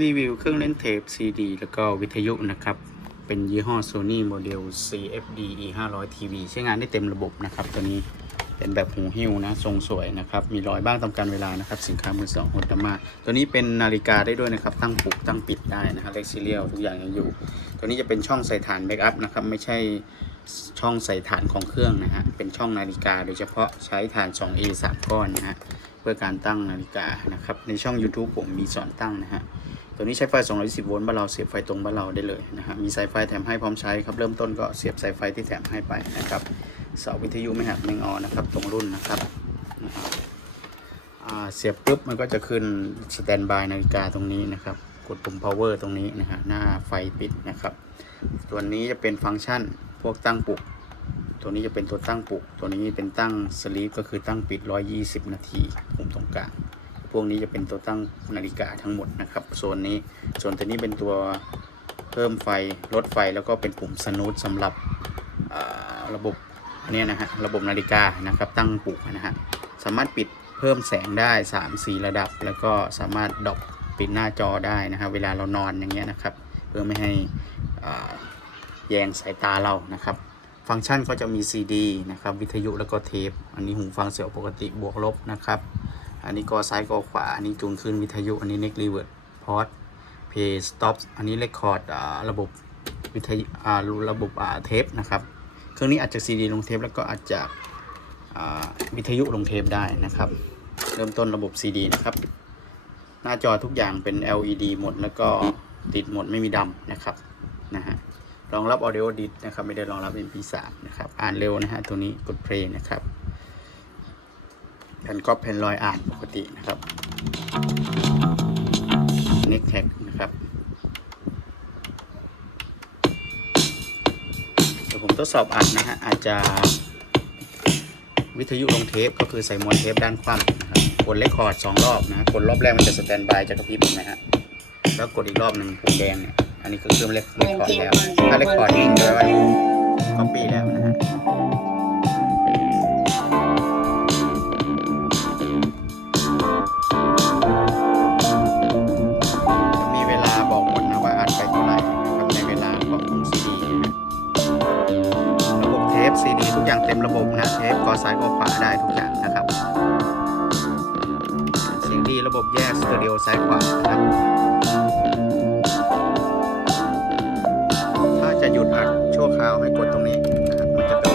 รีวิวเครื่องเล่นเทป CD แล้วก็วิทยุนะครับ เป็นยี่ห้อ Sony โมเดล CFD E 5 0 0 TV ใช้งานได้เต็มระบบนะครับ ตัวนี้เป็นแบบหูหิ้วนะทรงสวยนะครับ มีรอยบ้างตามการเวลานะครับ สินค้ามือสองโฮตมาตัวนี้เป็นนาฬิกาได้ด้วยนะครับ ตั้งปลุกตั้งปิดได้นะฮะเล็กซีเรียลทุกอย่างยังอยู่ ตัวนี้จะเป็นช่องใส่ฐานแบ็กอัพนะครับ ไม่ใช่ช่องใส่ฐานของเครื่องนะฮะเป็นช่องนาฬิกาโดยเฉพาะใช้ฐาน 2A 3 ก้อนนะฮะเพื่อการตั้งนาฬิกานะครับในช่อง YouTube ผมมีสอนตั้งนะฮะ ตัวนี้ใช้ไฟ 220 โวลต์บ้านเราเสียบไฟตรงบ้านเราได้เลยนะฮะมีสายไฟแถมให้พร้อมใช้ครับ เริ่มต้นก็เสียบสายไฟที่แถมให้ไปนะครับเสาวิทยุไม่หักไม่งอนะครับ ตรงรุ่นนะครับเสียบปุ๊บมันก็จะขึ้นสแตนบายนาฬิกาตรงนี้นะครับ กดปุ่ม power ตรงนี้นะฮะหน้าไฟปิดนะครับตัวนี้จะเป็นฟังก์ชันพวกตั้งปลุก ตัวนี้จะเป็นตัวตั้งปลุก ตัวนี้เป็นตั้งสลีปก็คือตั้งปิด 120 นาทีปุ่มตรงกลาง พวกนี้จะเป็นตัวตั้งนาฬิกาทั้งหมดนะครับโซนนี้ส่วนตัวนี้เป็นตัวเพิ่มไฟลดไฟแล้วก็เป็นปุ่มสนูตสำหรับระบบอันเนี้ยนะฮะระบบนาฬิกานะครับตั้งปลุกนะฮะสามารถปิดเพิ่มแสงได้ 3 4 ระดับ แล้วก็สามารถดอปปิดหน้าจอได้นะครับเวลาเรานอนอย่างเงี้ยนะครับ เพื่อไม่ให้แยงสายตาเรานะครับ ฟังก์ชันก็จะมี CD นะครับวิทยุแล้วก็เทป อันนี้หูฟังเสียงปกติบวกลบนะครับ อันนี้กอซ้ายกอขวา อันนี้จูนขึ้นวิทยุ อันนี้เน็กรีเวิร์ดพอร์ตเพย์สต็อปอันนี้เรคคอร์ดระบบวิทยุอ่าระบบอ่าเทปนะครับ เครื่องนี้อาจจะซีดีลงเทปแล้วก็อาจจะวิทยุลงเทปได้นะครับ เริ่มต้นระบบ CD นะครับ หน้าจอทุกอย่างเป็น LED หมดแล้วก็ติดหมดไม่มีดำนะครับนะฮะรองรับ Audio d i s นะครับ ไม่ได้รองรับ MP3 นะครับ อ่านเร็วนะฮะตัวนี้กดเพลงนะครับ แผ่นก๊อปแผ่นรอยอ่านปกตินะครับ n e c t a g นะครับเดี๋ยวผมทดสอบอัดนะฮะอาจจะวิทยุลงเทปก็คือใส่มวนเทปด้านคว่ำนะครับกดเลคคอร์ดสองรอบนะกดรอบแรกมันจะสแตนบายจะกระพริบเห็นไหมฮะแล้วกดอีกรอบหนึ่งปุ่มแดงเนี่ยอันนี้คือเครื่องเลคคอร์ดแล้วถ้าเลคคอร์ดนิ่งแปลว่าก๊อปปี้แล้วนะฮะจะ ระบบเทปซีดีทุกอย่างเต็มระบบนะเทปกอซ้ายกอขวาได้ทุกอย่างนะครับเสียงดีระบบแยกสตอริโอซ้ายขวานะครับถ้าจะหยุดอัดชั่วคราวให้กดตรงนี้นะครับมันจะเป็น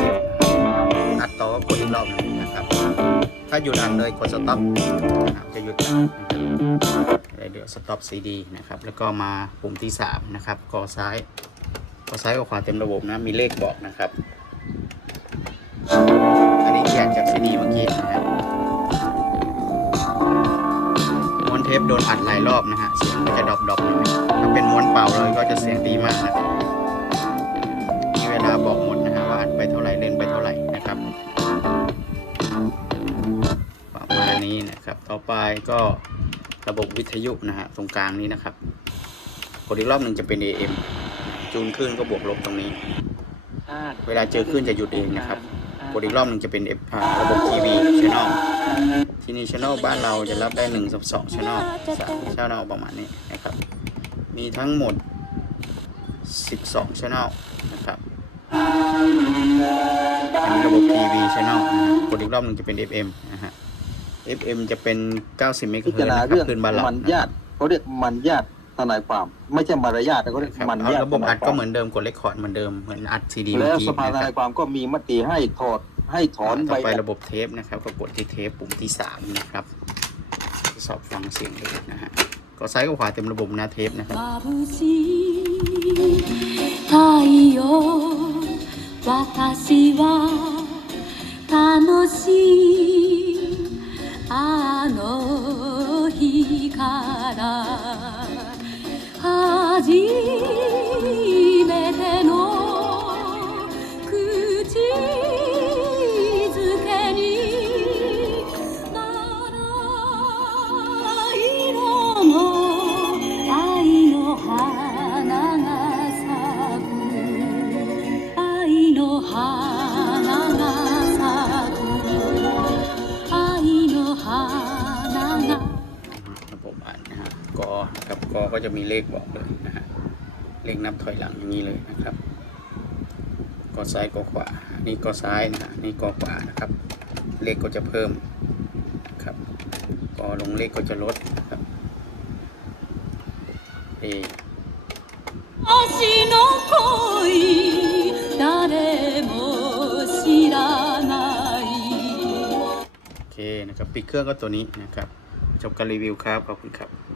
อัดต่อก็กดอีกรอบนึงนะครับ ถ้าหยุดอัดเลยกดสต็อปจะหยุดนะครับเดี๋ยว stop CD นะครับ แล้วก็มาปุ่มที่ 3 นะครับกอซ้าย กอซ้ายกับขวาเต็มระบบนะ มีเลขบอกนะครับ อันนี้แยกจาก CD เมื่อกี้นะครับม้วนเทปโดนอัดหลายรอบนะฮะ เสียงก็จะดรอปดอปหน่อยถ้าเป็นม้วนเปล่าเลยก็จะเสียงดีมากนะครับมีเวลาบอกหมดนะฮะว่าอัดไปเท่าไหร่เล่นไปเท่าไหร่นะครับประมาณนี้นะครับ ต่อไปก็ระบบวิทยุนะฮะตรงกลางนี้นะครับกดอีกรอบหนึ่งจะเป็น AM จูนขึ้นก็บวกลบตรงนี้ เวลาเจอขึ้นจะหยุดเองนะครับกดอีกรอบหนึ่งจะเป็น F อ่าระบบทีวีช n น l ที่นี่ช n น l บ้านเราจะรับได้1นึ่งสองช n น l สามช n น l ประมาณนี้นะครับ มีทั้งหมด 12ช n น l นะครับอันนี้ระบบทีวีช n น l นะฮะกดอีกรอบหนึ่งจะเป็น FM นะฮะ FM จะเป็น 90เมกะพิเฮิรจารตซ์ณานะครัเรื่บองคืนบ้านเรามันนะญาติเขาเรียกมันญาติ ทนายความ ไม่ใช่มารยาทแต่เขาเรียก ครับ มัน เอา ญาติ ระบบอัด ทนายคว ก็ ม เหมือนเดิมกดเลคคอร์ดเหมือนเดิมเหมือนอัดซีดีเมื่ แล้ อ ว กี้ สภาท นะค นา รั ย บ ความก็มีมติให้ถอดให้ถอน ต่ ใบ อไประบบเทปนะครับก็กดที่เทปปุ่มที่ 3 นะครับทดสอบฟังเสียงดูนะฮะก็ซ้ายกับขวาเต็มระบบหน้าเทปนะครับ 眩しい太陽私は楽しいあの日から初 sozinho. กับกอก็จะมีเลขบอกเลยนะฮะเลขนับถอยหลังอย่างนี้เลยนะครับกอซ้ายกอขวานี่กอซ้ายนะฮะนี่กอขวานะครับ เลขก็จะเพิ่มครับกอลงเลขก็จะลดครับเอโอเคนะครับปิดเครื่องก็ตัวนี้นะครับจบการรีวิวครับ ขอบคุณครับ